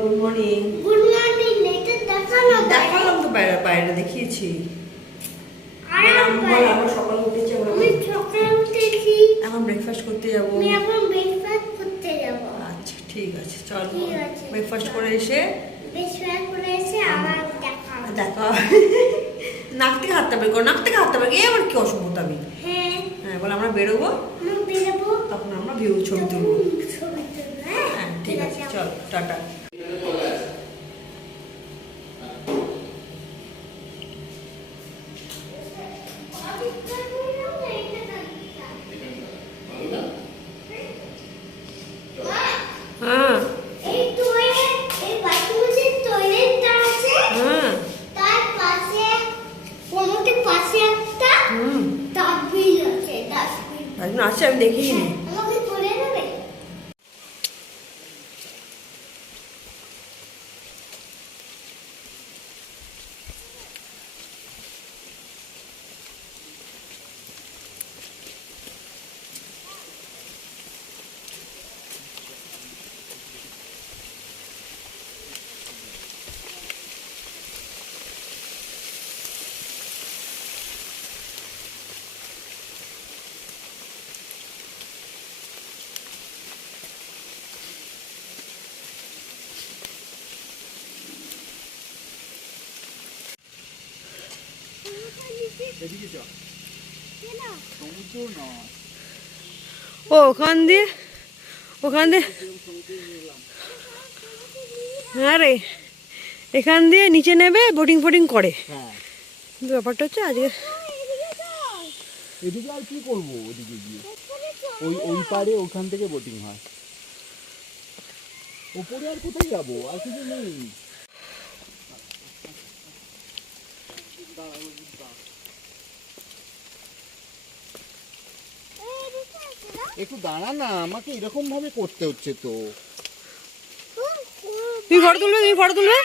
Good morning. Good morning. এটা দেখালাম তো বাইরে দেখিয়েছি। আমরা সকালে উঠেছি, এখন ব্রেকফাস্ট করতে যাবো। আচ্ছা ঠিক আছে, চল ব্রেকফাস্ট করে এসে আবার দেখা। নাক থেকে হাতটা বের করো, নাক থেকে হাতটা বের, আবার কি অসভ্যতা আমি। হ্যাঁ বলে আমরা বেরোবো, তখন আমরা ভিউ ছবি তুলবো। হ্যাঁ ঠিক আছে, চল টাটা। হ্যাঁ আছে, আমি দেখিনি। ও ওখান দিয়ে হ্যাঁ রে, এখান দিয়ে নিচে নেবে, বোটিং ফোটিং করে। কিন্তু ব্যাপারটা হচ্ছে আজকে এদিকে আর কি করবো, ওদিকে গিয়ে ওই পারে ওখান থেকে বোটিং হয়। ওপরে আর কোথায় যাবো, আর কিছু নেই। একটু দাঁড়া না, আমাকে এরকম ভাবে করতে হচ্ছে তো। তুমি ফটো তুলবে